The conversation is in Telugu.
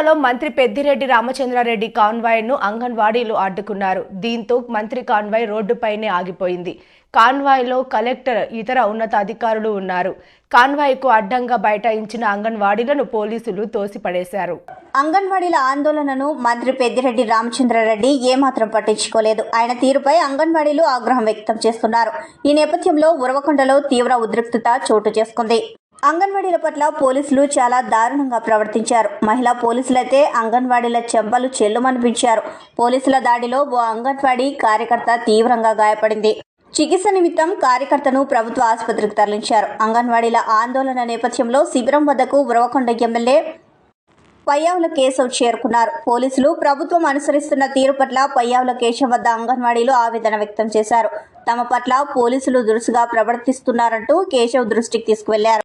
ఉరవకొండలో మంత్రి పెద్దిరెడ్డి రామచంద్రారెడ్డి కాన్వాయ్ను అంగన్వాడీలు అడ్డుకున్నారు. దీంతో మంత్రి కాన్వాయ్ రోడ్డుపైనే ఆగిపోయింది. కాన్వాయ్లో కలెక్టర్, ఇతర ఉన్నత అధికారులు ఉన్నారు. కాన్వాయ్కు అడ్డంగా బైఠాయించిన అంగన్వాడీలను పోలీసులు తోసిపడేశారు. అంగన్వాడీల ఆందోళనను మంత్రి పెద్దిరెడ్డి రామచంద్రారెడ్డి ఏమాత్రం పట్టించుకోలేదు. ఆయన తీరుపై అంగన్వాడీలు ఆగ్రహం వ్యక్తం చేస్తున్నారు. ఈ నేపథ్యంలో ఉరవకొండలో తీవ్ర ఉద్రిక్తత చోటు చేసుకుంది. అంగన్వాడీల పట్ల పోలీసులు చాలా దారుణంగా ప్రవర్తించారు. మహిళా పోలీసులైతే అంగన్వాడీల చెంపలు చెల్లుమనిపించారు. పోలీసుల దాడిలో ఓ అంగన్వాడీ కార్యకర్త తీవ్రంగా గాయపడింది. చికిత్స నిమిత్తం కార్యకర్తను ప్రభుత్వ ఆసుపత్రికి తరలించారు. అంగన్వాడీల ఆందోళన నేపథ్యంలో శిబిరం వద్దకు ఉరవకొండ ఎమ్మెల్యే పయ్యావుల కేశవ్ చేరుకున్నారు. పోలీసులు ప్రభుత్వం అనుసరిస్తున్న తీరు పట్ల పయ్యావుల కేశవ్ వద్ద అంగన్వాడీలు ఆవేదన వ్యక్తం చేశారు. తమ పట్ల పోలీసులు దురుసుగా ప్రవర్తిస్తున్నారంటూ కేశవ్ దృష్టికి తీసుకువెళ్లారు.